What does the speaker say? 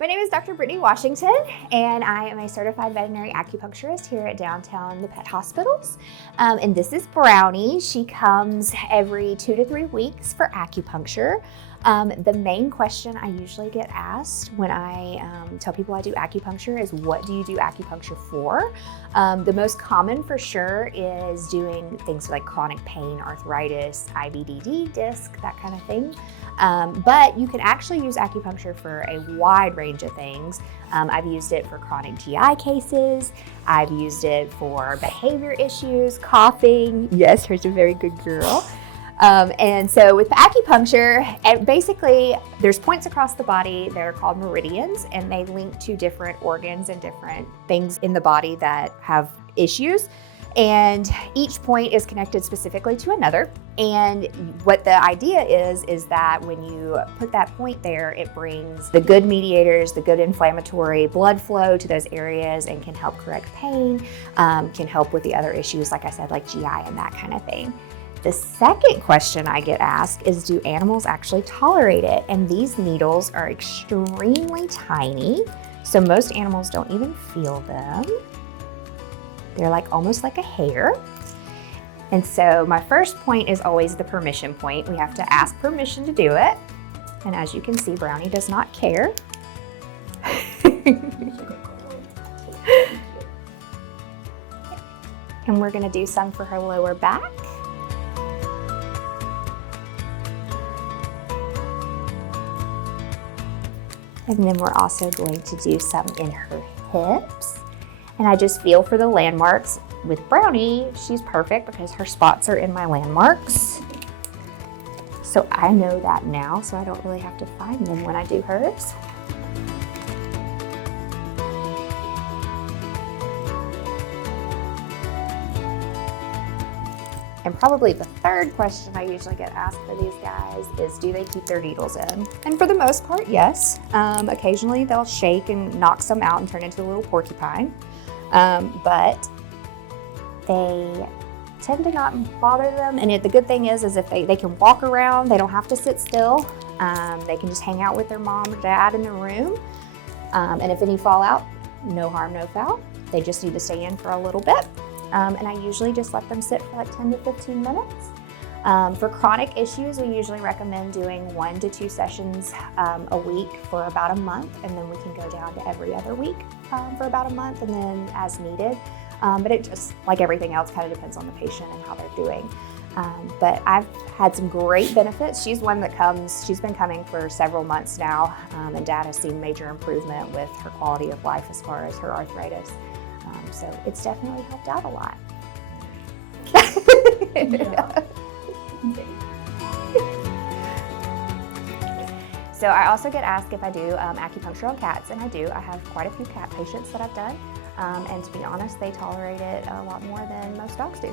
My name is Dr. Brittany Washington, and I am a certified veterinary acupuncturist here at downtown the pet hospitals. And this is Brownie. She comes every 2 to 3 weeks for acupuncture. The main question I usually get asked when I tell people I do acupuncture is, what do you do acupuncture for? The most common for sure is doing things like chronic pain, arthritis, IBDD, disc, that kind of thing. But you can actually use acupuncture for a wide range of things. I've used it for chronic GI cases. I've used it for behavior issues, coughing. Yes, here's a very good girl. And so with acupuncture, basically there's points across the body that are called meridians, and they link to different organs and different things in the body that have issues. And each point is connected specifically to another. And what the idea is that when you put that point there, it brings the good mediators, the good inflammatory blood flow to those areas and can help correct pain, can help with the other issues, like I said, like GI and that kind of thing. The second question I get asked is, do animals actually tolerate it? And these needles are extremely tiny, so most animals don't even feel them. They're almost like a hair. And so my first point is always the permission point. We have to ask permission to do it. And as you can see, Brownie does not care. And we're gonna do some for her lower back. And then we're also going to do some in her hips. And I just feel for the landmarks. With Brownie, she's perfect because her spots are in my landmarks. So I know that now, so I don't really have to find them when I do hers. And probably the third question I usually get asked for these guys is, do they keep their needles in? And for the most part, yes. Occasionally they'll shake and knock some out and turn into a little porcupine. But they tend to not bother them. And the good thing is if they can walk around, they don't have to sit still. They can just hang out with their mom or dad in the room. And if any fall out, no harm, no foul. They just need to stay in for a little bit. And I usually just let them sit for 10 to 15 minutes. For chronic issues, we usually recommend doing 1 to 2 sessions a week for about a month, and then we can go down to every other week for about a month, and then as needed. But it just, like everything else, kind of depends on the patient and how they're doing. But I've had some great benefits. She's one that she's been coming for several months now, and Dad has seen major improvement with her quality of life as far as her arthritis. So it's definitely helped out a lot. Yeah. So I also get asked if I do acupuncture on cats, and I do. I have quite a few cat patients that I've done, and to be honest, they tolerate it a lot more than most dogs do.